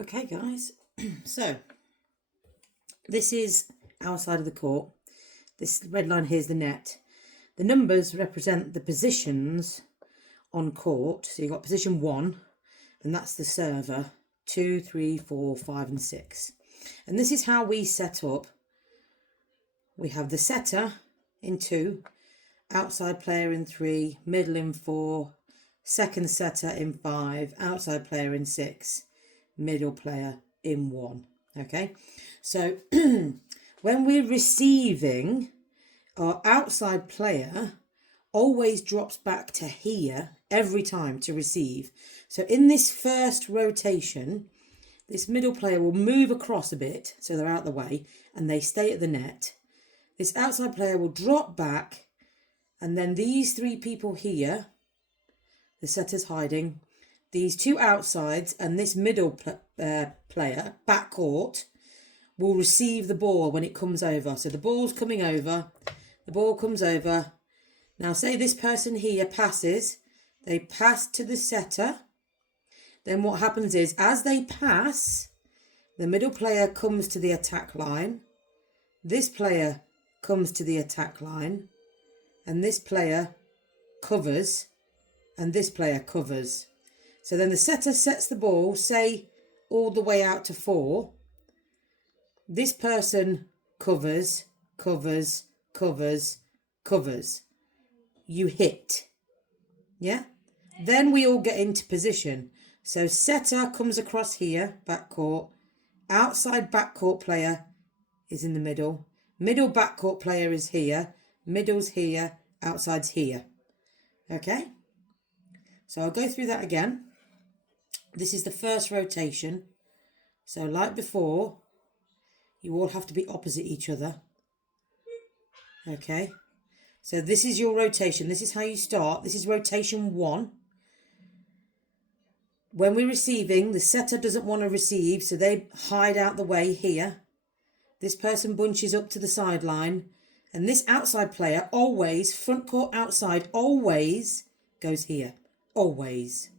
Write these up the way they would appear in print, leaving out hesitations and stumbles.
Okay, guys. So, this is our side of the court. This red line here is the net. The numbers represent the positions on court. So you've got position 1, and that's the server. 2, 3, 4, 5, and 6. And this is how we set up. We have the setter in 2, outside player in 3, middle in 4, second setter in 5, outside player in 6, middle player in 1. Okay, so when we're receiving, our outside player always drops back to here every time to receive. So in this first rotation, this middle player will move across a bit so they're out the way and they stay at the net. This outside player will drop back, and then these 3 people here, the setter's hiding, these 2 outsides and this middle player, backcourt, will receive the ball when it comes over. So the ball's coming over, the ball comes over. Now say this person here passes, they pass to the setter. Then what happens is, as they pass, the middle player comes to the attack line, this player comes to the attack line, and this player covers, and this player covers. So then the setter sets the ball, say, all the way out to 4. This person covers, covers, covers, covers. You hit. Yeah? Then we all get into position. So setter comes across here, backcourt. Outside backcourt player is in the middle. Middle backcourt player is here. Middle's here. Outside's here. Okay? So I'll go through that again. This is the first rotation. So like before, you all have to be opposite each other. Okay? So this is your rotation. This is how you start. This is rotation 1. When we're receiving, the setter doesn't want to receive, so they hide out the way here. This person bunches up to the sideline, and this outside player always, front court outside, always goes here. Always.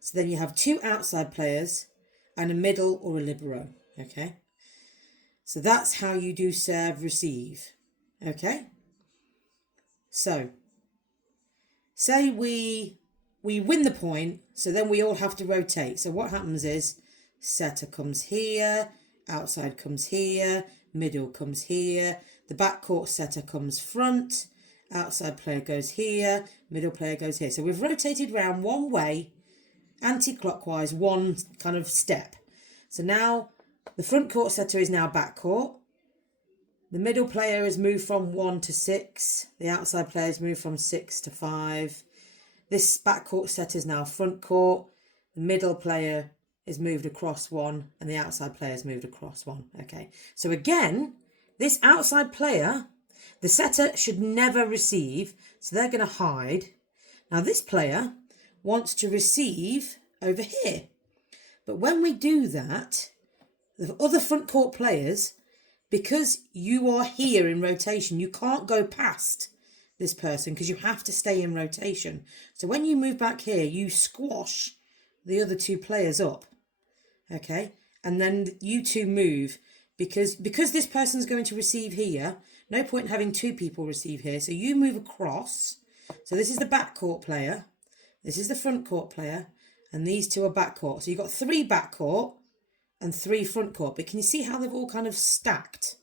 So then you have 2 outside players and a middle or a libero. Okay? So that's how you do serve receive. Okay? So, say we win the point, so then we all have to rotate. So what happens is, setter comes here, outside comes here, middle comes here, the backcourt setter comes front, outside player goes here, middle player goes here. So we've rotated round one way, anti-clockwise, one kind of step. So now the front court setter is now backcourt. The middle player has moved from 1 to 6. The outside player has moved from 6 to 5. This backcourt setter is now front court. The middle player is moved across 1 and the outside player has moved across 1. Okay, so again, this outside player, the setter should never receive, so they're going to hide. Now this player wants to receive over here. But when we do that, the other front court players, because you are here in rotation, you can't go past this person because you have to stay in rotation. So when you move back here, you squash the other 2 players up. Okay? And then you 2 move because this person's going to receive here. No point in having 2 people receive here. So you move across. So this is the backcourt player. This is the front court player. And these 2 are backcourt. So you've got 3 backcourt and 3 front court. But can you see how they've all kind of stacked?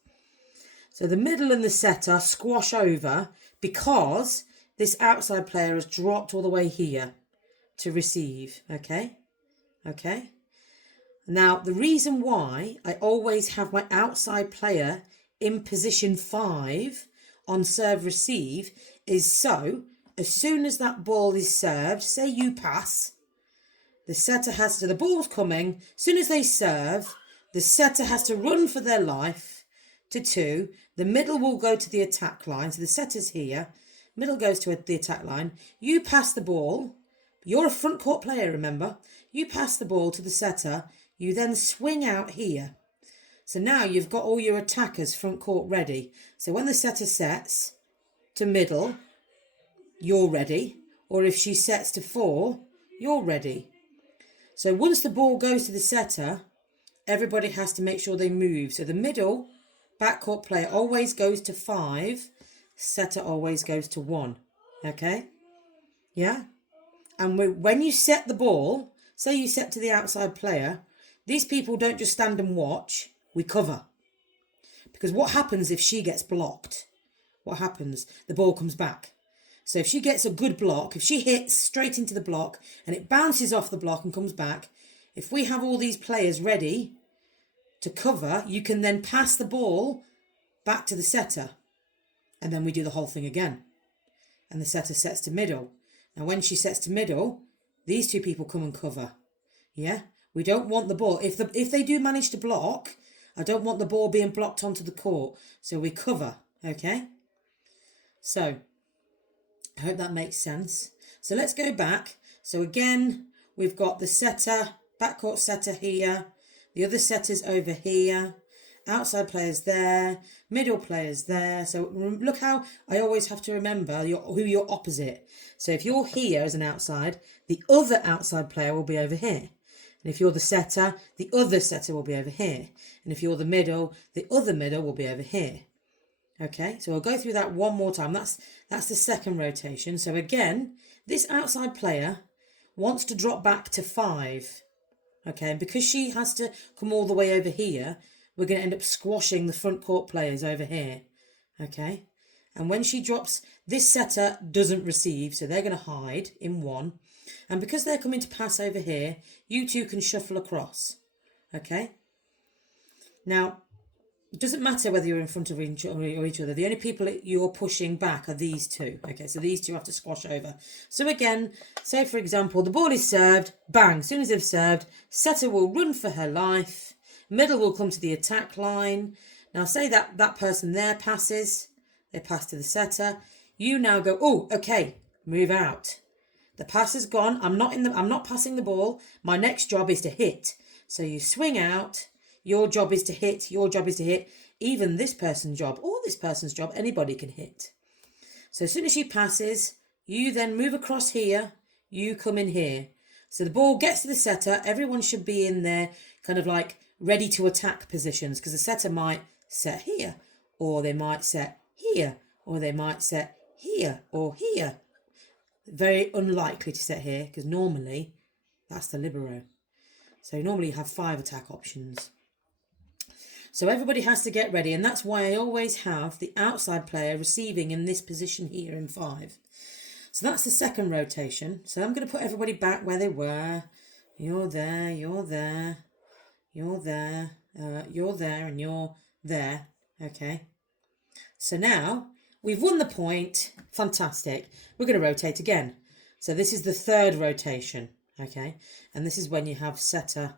So the middle and the setter squash over because this outside player has dropped all the way here to receive. Okay? Okay? Now, the reason why I always have my outside player in position 5 on serve receive is so as soon as that ball is served, say you pass, the setter has to, the ball's coming, as soon as they serve, the setter has to run for their life to 2. The middle will go to the attack line. So the setter's here. Middle goes to the attack line. You pass the ball. You're a front court player, remember. You pass the ball to the setter. You then swing out here. So now you've got all your attackers front court ready. So when the setter sets to middle, you're ready. Or if she sets to 4, you're ready. So once the ball goes to the setter, everybody has to make sure they move. So the middle backcourt player always goes to 5. Setter always goes to 1. Okay? Yeah? And when you set the ball, say you set to the outside player, these people don't just stand and watch. We cover. Because what happens if she gets blocked? What happens? The ball comes back. So if she gets a good block, if she hits straight into the block and it bounces off the block and comes back, if we have all these players ready to cover, you can then pass the ball back to the setter. And then we do the whole thing again. And the setter sets to middle. Now when she sets to middle, these two people come and cover. Yeah? We don't want the ball. If they do manage to block, I don't want the ball being blocked onto the court. So we cover. Okay? So, I hope that makes sense. So let's go back. So again, we've got the setter, backcourt setter here. The other setter's over here. Outside player's there. Middle player's there. So look how I always have to remember who you're opposite. So if you're here as an outside, the other outside player will be over here. And if you're the setter, the other setter will be over here. And if you're the middle, the other middle will be over here. Okay, so I'll go through that one more time. That's the second rotation. So again, this outside player wants to drop back to 5. Okay, and because she has to come all the way over here, we're going to end up squashing the front court players over here. Okay, and when she drops, this setter doesn't receive, so they're going to hide in 1. And because they're coming to pass over here, you two can shuffle across. Okay, now, it doesn't matter whether you're in front of each other. The only people you're pushing back are these two. Okay, so these two have to squash over. So again, say for example, the ball is served. Bang, as soon as they've served, setter will run for her life. Middle will come to the attack line. Now say that person there passes. They pass to the setter. You now go, oh, okay, move out. The pass is gone. I'm not passing the ball. My next job is to hit. So you swing out. Your job is to hit. Your job is to hit. Even this person's job or this person's job, anybody can hit. So as soon as she passes, you then move across here. You come in here. So the ball gets to the setter. Everyone should be in their kind of like ready to attack positions because the setter might set here or they might set here or they might set here or here. Very unlikely to set here because normally that's the libero. So normally you have 5 attack options. So everybody has to get ready, and that's why I always have the outside player receiving in this position here in 5. So that's the second rotation. So I'm going to put everybody back where they were. You're there, you're there, you're there, you're there, and you're there. Okay. So now we've won the point. Fantastic. We're going to rotate again. So this is the third rotation. Okay. And this is when you have setter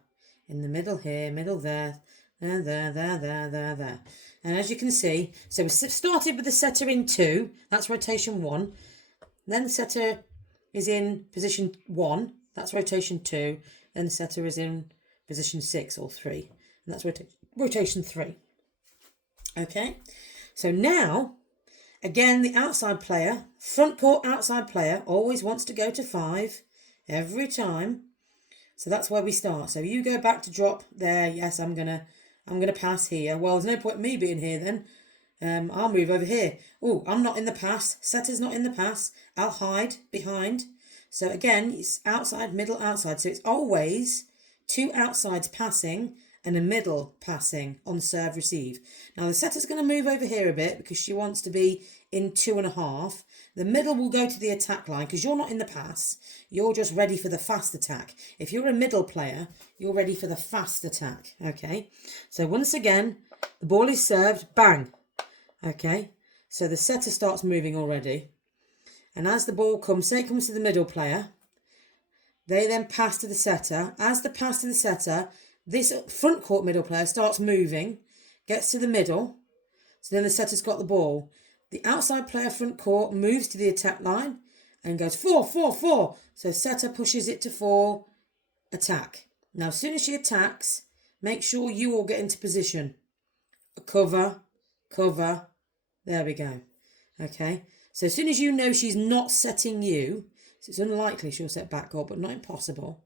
in the middle here, middle there. There. And as you can see, so we started with the setter in 2. That's rotation 1. Then the setter is in position 1. That's rotation 2. Then the setter is in position 6 or 3. And that's rotation 3. Okay. So now, again, the outside player, front court outside player, always wants to go to 5 every time. So that's where we start. So you go back to drop there. Yes, I'm gonna pass here. Well, there's no point in me being here then. I'll move over here. Oh, I'm not in the pass. Setter's not in the pass. I'll hide behind. So again, it's outside, middle, outside. So it's always 2 outsides passing and a middle passing on serve receive. Now the setter's going to move over here a bit because she wants to be in 2.5. The middle will go to the attack line because you're not in the pass. You're just ready for the fast attack. If you're a middle player, you're ready for the fast attack. Okay. So once again, the ball is served. Bang. Okay. So the setter starts moving already. And as the ball comes, say it comes to the middle player, they then pass to the setter. As the pass to the setter, this front court middle player starts moving, gets to the middle. So then the setter's got the ball. The outside player front court moves to the attack line and goes 4, 4, 4. So setter pushes it to 4, attack. Now as soon as she attacks, make sure you all get into position. Cover, cover. There we go. Okay. So as soon as you know she's not setting you, so it's unlikely she'll set back up, but not impossible,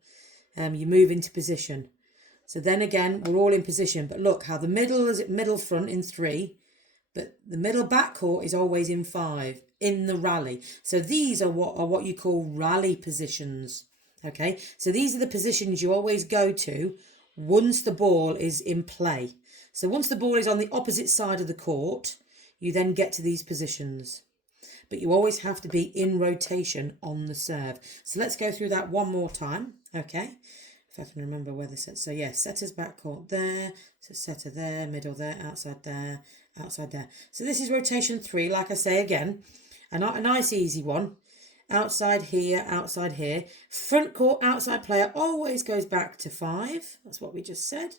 you move into position. So then again, we're all in position. But look how the middle is middle front in 3, but the middle backcourt is always in 5 in the rally. So these are what you call rally positions. Okay, so these are the positions you always go to once the ball is in play. So once the ball is on the opposite side of the court, you then get to these positions. But you always have to be in rotation on the serve. So let's go through that one more time, okay? If I can remember where the set. So yeah, setter's backcourt there, so setter there, middle there, outside there, outside there. So this is rotation 3, like I say again, a nice easy one. Outside here. Front court outside player always goes back to 5. That's what we just said.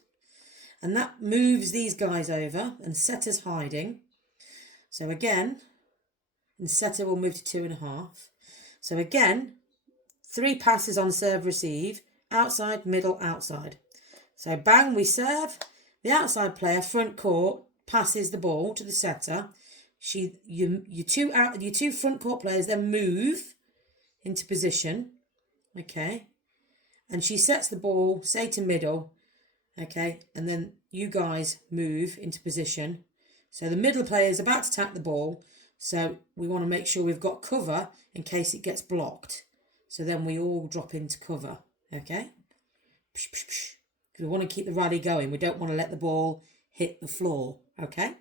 And that moves these guys over, and setter's hiding. So again, and setter will move to 2.5. So again, 3 passes on serve receive, outside, middle, outside. So bang, we serve. The outside player, front court, passes the ball to the setter. Your two front court players then move into position, okay, and she sets the ball, say to middle, okay, and then you guys move into position. So the middle player is about to tap the ball, so we want to make sure we've got cover in case it gets blocked. So then we all drop into cover, okay, because we want to keep the rally going. We don't want to let the ball hit the floor, okay.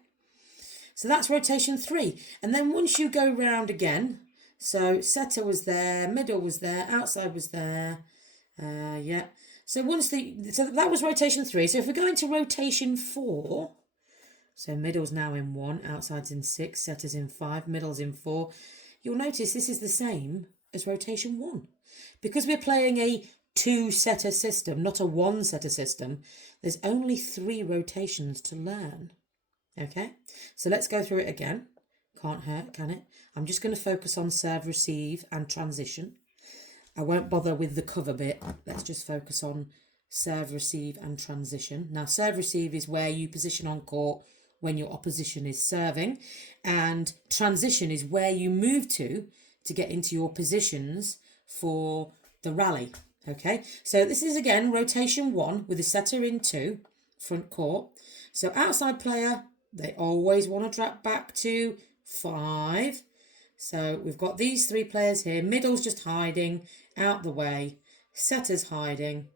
So that's rotation 3, and then once you go round again, so setter was there, middle was there, outside was there, yeah. So that was rotation 3. So if we go into rotation 4, so middle's now in 1, outside's in 6, setter's in 5, middle's in 4. You'll notice this is the same as rotation 1. Because we're playing a 2-setter system, not a 1-setter system, there's only 3 rotations to learn. Okay, so let's go through it again. Can't hurt, can it? I'm just going to focus on serve, receive and transition. I won't bother with the cover bit. Let's just focus on serve, receive and transition. Now, serve, receive is where you position on court when your opposition is serving. And transition is where you move to get into your positions for the rally. Okay, so this is again rotation 1 with the setter in 2, front court. So outside player, they always want to drop back to 5. So we've got these 3 players here. Middle's just hiding out the way. Setter's hiding.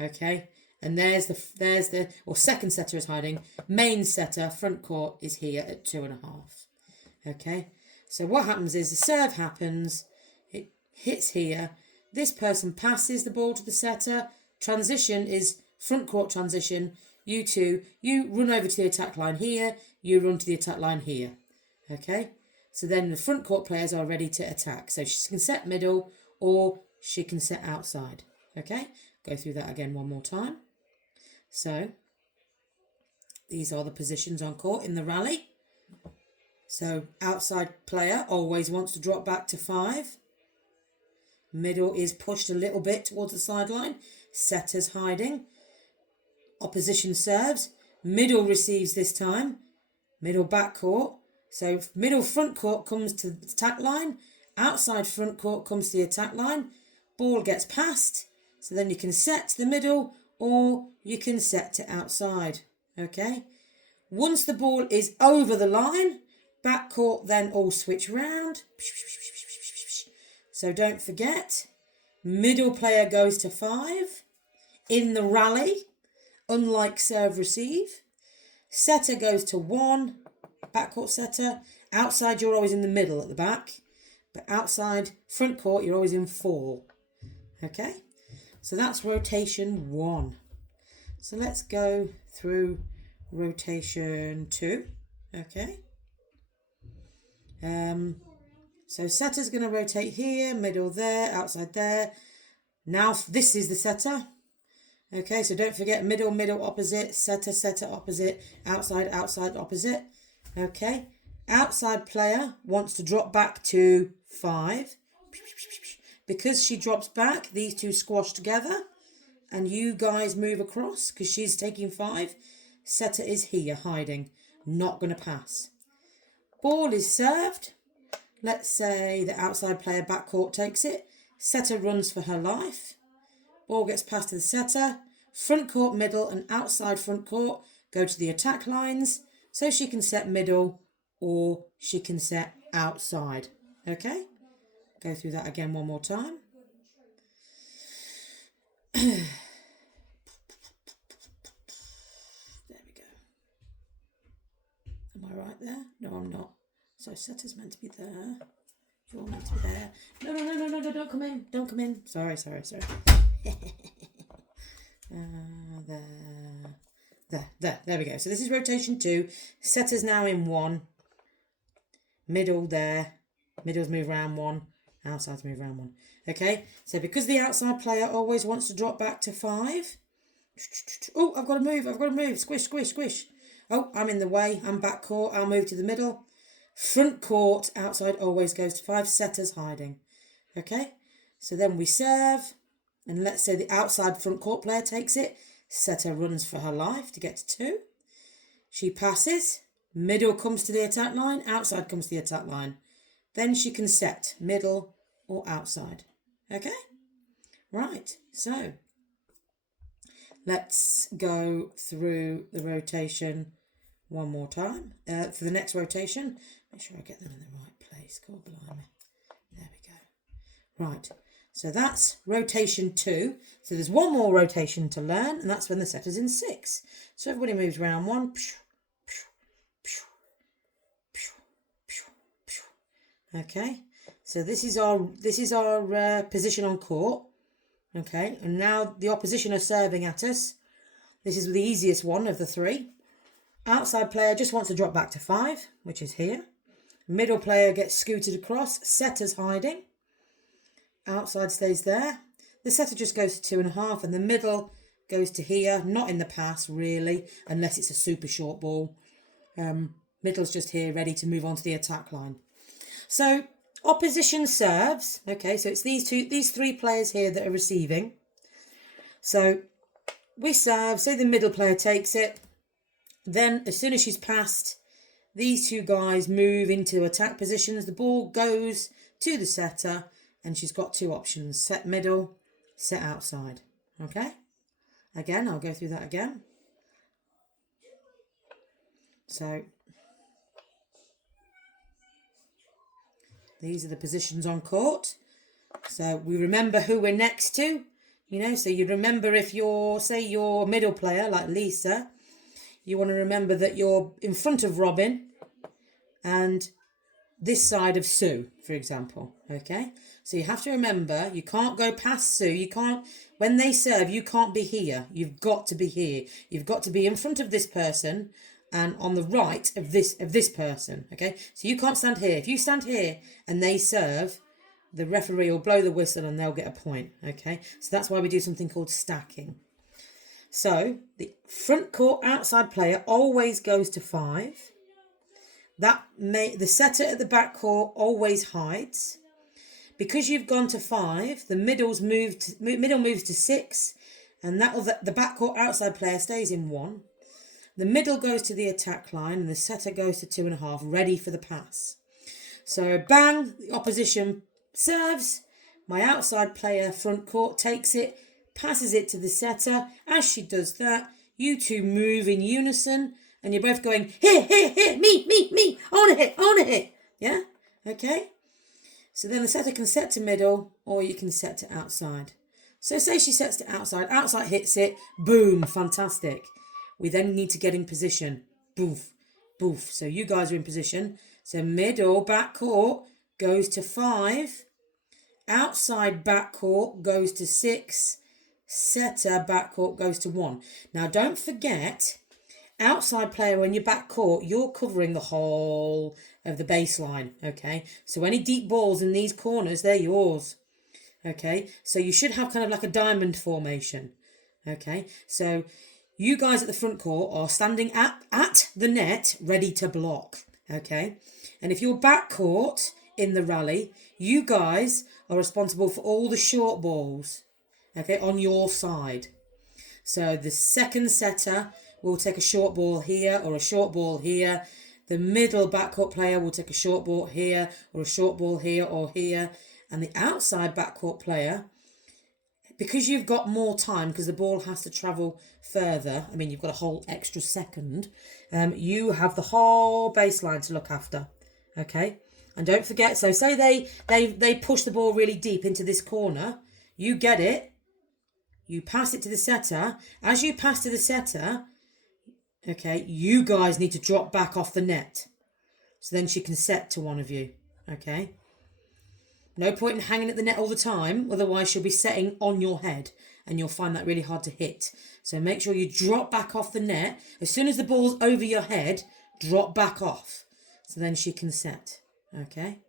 Okay. And there's the second setter is hiding. Main setter, front court, is here at 2.5. Okay. So what happens is the serve happens. It hits here. This person passes the ball to the setter. Transition is front court transition. You two, you run over to the attack line here, you run to the attack line here. Okay, so then the front court players are ready to attack. So she can set middle or she can set outside. Okay, go through that again one more time. So these are the positions on court in the rally. So outside player always wants to drop back to 5. Middle is pushed a little bit towards the sideline. Setter's hiding. Opposition serves. Middle receives this time. Middle back court. So middle front court comes to the attack line. Outside front court comes to the attack line. Ball gets passed. So then you can set to the middle or you can set to outside. Okay. Once the ball is over the line, back court then all switch round. So don't forget, middle player goes to 5 in the rally. Unlike serve receive, setter goes to 1, backcourt setter. Outside, you're always in the middle at the back, but outside, front court, you're always in 4. Okay, so that's rotation 1. So let's go through rotation 2. Okay. So setter's going to rotate here, middle there, outside there. Now this is the setter. Okay, so don't forget middle, middle, opposite, setter, setter, opposite, outside, outside, opposite. Okay, outside player wants to drop back to 5. Because she drops back, these two squash together and you guys move across because she's taking 5. Setter is here hiding, not going to pass. Ball is served. Let's say the outside player backcourt takes it. Setter runs for her life. Ball gets passed to the setter. front court, middle and outside front court go to the attack lines. So she can set middle or she can set outside. Okay? Go through that again one more time. There we go. Am I right there? No, I'm not. So setter's meant to be there. You're meant to be there. No, don't come in. Don't come in. Sorry. There we go. So this is rotation 2. Setter's now in 1. Middle there. Middle's move around 1. Outside's move around 1. Okay, so because the outside player always wants to drop back to 5. Oh, I've got to move. Squish. Oh, I'm in the way. I'm back court. I'll move to the middle. Front court, outside always goes to 5. Setter's hiding. Okay, so then we serve. And let's say the outside front court player takes it. Setter runs for her life to get to 2. She passes. Middle comes to the attack line. Outside comes to the attack line. Then she can set middle or outside. Okay? Right, so let's go through the rotation one more time. For the next rotation, make sure I get them in the right place. God blimey. There we go. Right, so that's rotation 2. So there's one more rotation to learn, and that's when the setter's in 6. So everybody moves around 1. Okay, so this is our position on court. Okay, and now the opposition are serving at us. This is the easiest one of the 3. Outside player just wants to drop back to 5, which is here. Middle player gets scooted across. Setter's hiding. Outside stays there. The setter just goes to 2.5, and the middle goes to here. Not in the pass, really, unless it's a super short ball. Middle's just here, ready to move on to the attack line. So opposition serves. Okay, so it's these 3 players here that are receiving. So we serve. Say the middle player takes it. Then as soon as she's passed, these 2 guys move into attack positions. The ball goes to the setter, and she's got 2 options: set middle, set outside. Okay. Again, I'll go through that again. So these are the positions on court. So we remember who we're next to, so you remember if you're, say you're middle player like Lisa, you want to remember that you're in front of Robin and this side of Sue, for example. Okay, so you have to remember you can't go past Sue. You can't, when they serve, you can't be here. You've got to be here. You've got to be in front of this person and on the right of this person. Okay, so you can't stand here. If you stand here and they serve, the referee will blow the whistle and they'll get a point. Okay, so that's why we do something called stacking. So the front court outside player always goes to 5. The setter at the back court always hides. Because you've gone to 5, the middle moves to 6, and the back court outside player stays in 1. The middle goes to the attack line and the setter goes to 2.5, ready for the pass. So bang, the opposition serves. My outside player front court takes it, passes it to the setter. As she does that, you 2 move in unison and you're both going, here, me, I want to hit. Yeah? Okay? So then the setter can set to middle or you can set to outside. So say she sets to outside, outside hits it, boom, fantastic. We then need to get in position. Boof, boof. So you guys are in position. So middle back court goes to 5. Outside back court goes to 6. Setter back court goes to 1. Now don't forget, outside player when you're back court, you're covering the whole of the baseline. Okay. So any deep balls in these corners, they're yours. Okay. So you should have kind of like a diamond formation. Okay. So you guys at the front court are standing at the net, ready to block, okay? And if you're back court in the rally, you guys are responsible for all the short balls, okay, on your side. So the second setter will take a short ball here or a short ball here. The middle backcourt player will take a short ball here or a short ball here or here. And the outside backcourt player because you've got more time, because the ball has to travel further, I mean, you've got a whole extra second, you have the whole baseline to look after, okay? And don't forget, so say they push the ball really deep into this corner, you get it, you pass it to the setter. As you pass to the setter, okay, you guys need to drop back off the net. So then she can set to one of you, okay? No point in hanging at the net all the time, otherwise she'll be setting on your head and you'll find that really hard to hit. So make sure you drop back off the net. As soon as the ball's over your head, drop back off. So then she can set, okay?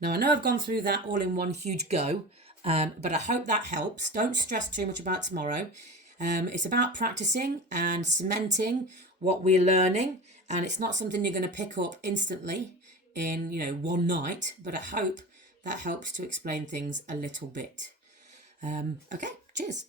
Now, I know I've gone through that all in one huge go, but I hope that helps. Don't stress too much about tomorrow. It's about practicing and cementing what we're learning, and it's not something you're going to pick up instantly in, one night, but I hope that helps to explain things a little bit. Okay, cheers.